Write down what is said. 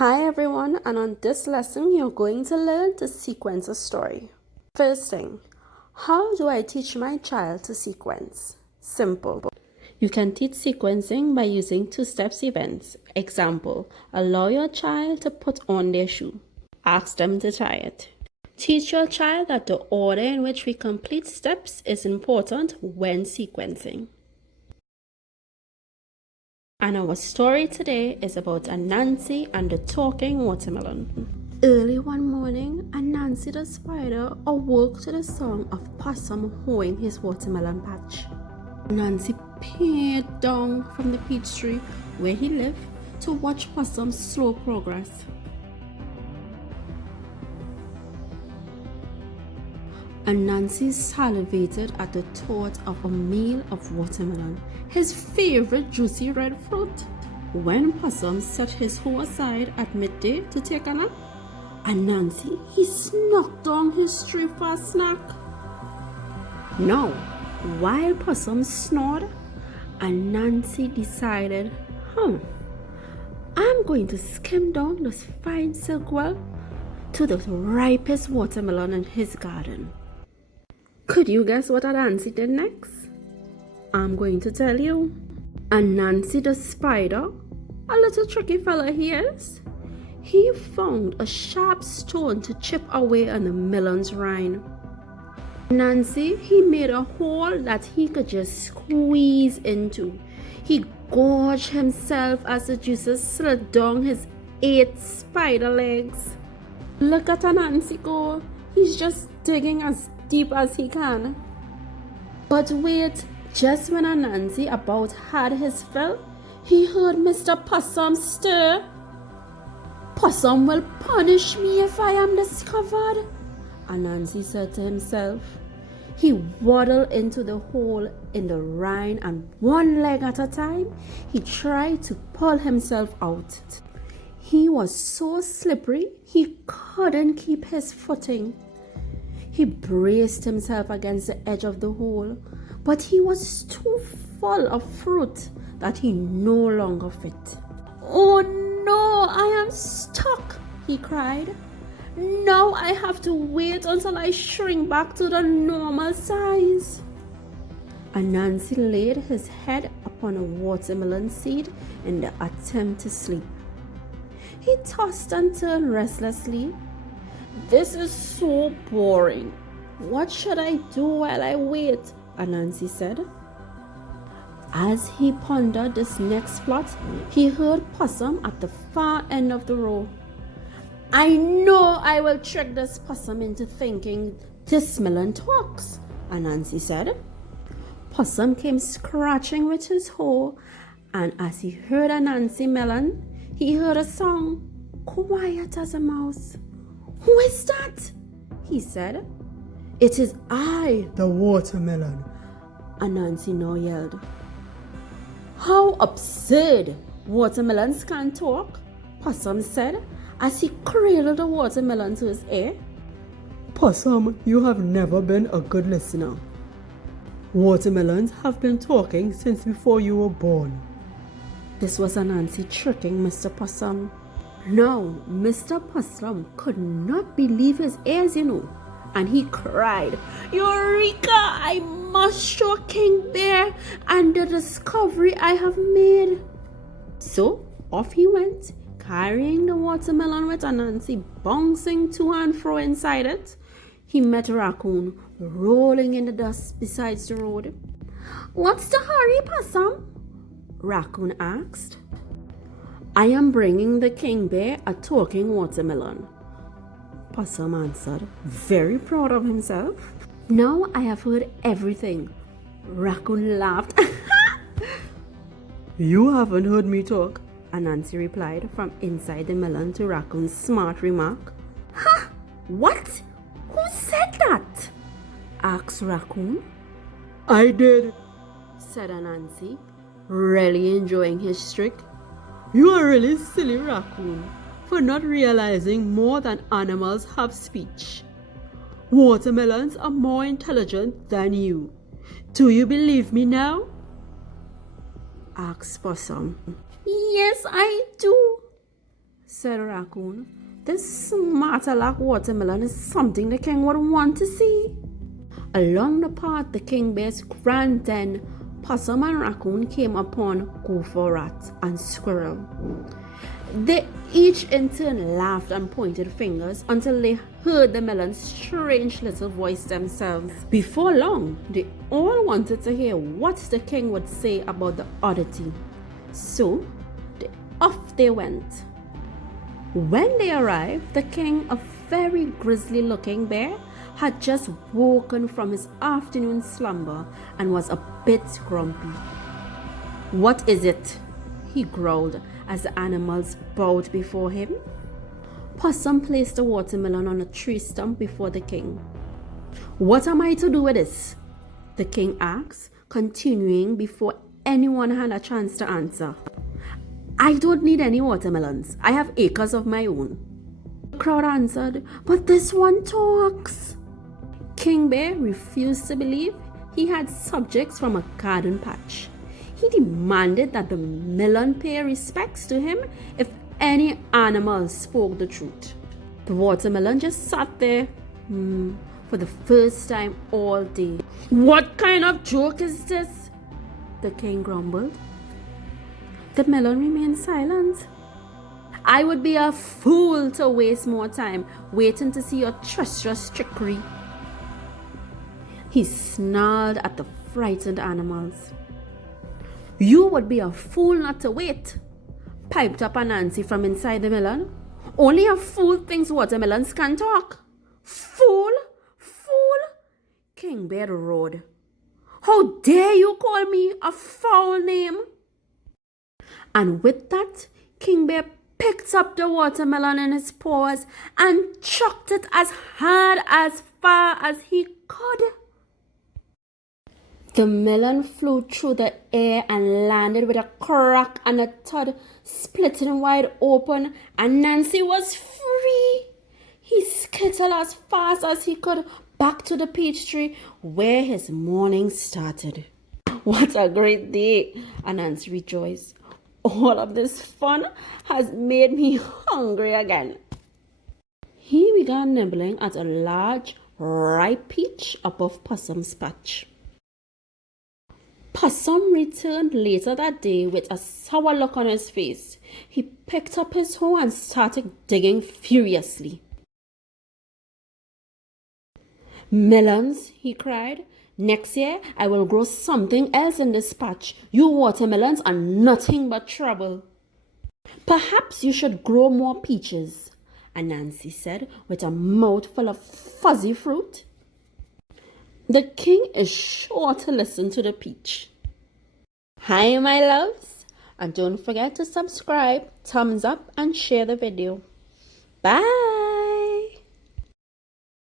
Hi everyone, and on this lesson you're going to learn to sequence a story. First thing, how do I teach my child to sequence? Simple. You can teach sequencing by using two-step events. Example, allow your child to put on their shoe. Ask them to try it. Teach your child that the order in which we complete steps is important when sequencing. And our story today is about Anansi and the talking watermelon. Early one morning, Anansi the spider awoke to the song of Possum hoeing his watermelon patch. Anansi peered down from the peach tree where he lived to watch Possum's slow progress. Anansi salivated at the thought of a meal of watermelon, his favorite juicy red fruit. When Possum set his hoe aside at midday to take a nap, Anansi, he snuck down his tree for a snack. Now, while Possum snored, Anansi decided, I'm going to skim down this fine silkworm to the ripest watermelon in his garden. Could you guess what Anansi did next? I'm going to tell you. Anansi the spider, a little tricky fella he is, he found a sharp stone to chip away on the melon's rind. Anansi, he made a hole that he could just squeeze into. He gorged himself as the juices slid down his 8 spider legs. Look at Anansi go. He's just digging as deep as he can. But wait, just when Anansi about had his fill, he heard Mr. Possum stir. Possum will punish me if I am discovered, Anansi said to himself. He waddled into the hole in the rind and one leg at a time, he tried to pull himself out. He was so slippery, he couldn't keep his footing. He braced himself against the edge of the hole, but he was too full of fruit that he no longer fit. Oh no, I am stuck, he cried. Now I have to wait until I shrink back to the normal size. Anansi laid his head upon a watermelon seed in the attempt to sleep. He tossed and turned restlessly. This is so boring. What should I do while I wait? Anansi said. As he pondered this next plot, he heard Possum at the far end of the row. I know I will trick this Possum into thinking this melon talks, Anansi said. Possum came scratching with his hoe, and as he heard Anansi melon, he heard a song, quiet as a mouse. Who is that? He said. It is I, the watermelon, Anansi now yelled. How absurd! Watermelons can't talk, Possum said as he cradled the watermelon to his ear. Possum, you have never been a good listener. Watermelons have been talking since before you were born. This was Anansi tricking Mr. Possum. Now, Mr. Possum could not believe his ears, and he cried, Eureka! I must show King Bear and the discovery I have made. So, off he went, carrying the watermelon with Anansi bouncing to and fro inside it. He met Raccoon rolling in the dust beside the road. What's the hurry, Possum? Raccoon asked. I am bringing the King Bear a talking watermelon, Possum answered, very proud of himself. Now I have heard everything. Raccoon laughed. You haven't heard me talk, Anansi replied from inside the melon to Raccoon's smart remark. Ha! What? Who said that? Asked Raccoon. I did, said Anansi, really enjoying his trick. You are really silly, Raccoon, for not realizing more than animals have speech. Watermelons are more intelligent than you. Do you believe me now? Asked Possum. Yes, I do, said Raccoon. This smarter-like watermelon is something the king would want to see. Along the path, the king bear's grand den, Possum and Raccoon came upon Gopher, Rat, and Squirrel. They each in turn laughed and pointed fingers until they heard the melon's strange little voice themselves. Before long, they all wanted to hear what the king would say about the oddity. So, off they went. When they arrived, the king, a very grisly-looking bear, had just woken from his afternoon slumber and was a bit grumpy. "What is it?" he growled as the animals bowed before him. Possum placed the watermelon on a tree stump before the king. "What am I to do with this?" the king asked, continuing before anyone had a chance to answer. "I don't need any watermelons. I have acres of my own." The crowd answered, "But this one talks." King Bear refused to believe he had subjects from a garden patch. He demanded that the melon pay respects to him if any animal spoke the truth. The watermelon just sat there for the first time all day. "What kind of joke is this?" the king grumbled. The melon remained silent. "I would be a fool to waste more time waiting to see your treacherous trickery." He snarled at the frightened animals. "You would be a fool not to wait," piped up Anansi from inside the melon. "Only a fool thinks watermelons can talk." "Fool? Fool?" King Bear roared. "How dare you call me a foul name?" And with that, King Bear picked up the watermelon in his paws and chucked it as hard as far as he could. The melon flew through the air and landed with a crack and a thud, splitting wide open, and Nancy was free. He skittled as fast as he could back to the peach tree where his morning started. "What a great day!" Nancy rejoiced. "All of this fun has made me hungry again." He began nibbling at a large, ripe peach above Possum's patch. Possum returned later that day with a sour look on his face. He picked up his hoe and started digging furiously. "Melons," he cried. "Next year I will grow something else in this patch. You watermelons are nothing but trouble." "Perhaps you should grow more peaches," Anansi said with a mouthful of fuzzy fruit. The king is sure to listen to the peach. Hi, my loves, and don't forget to subscribe, thumbs up, and share the video. Bye.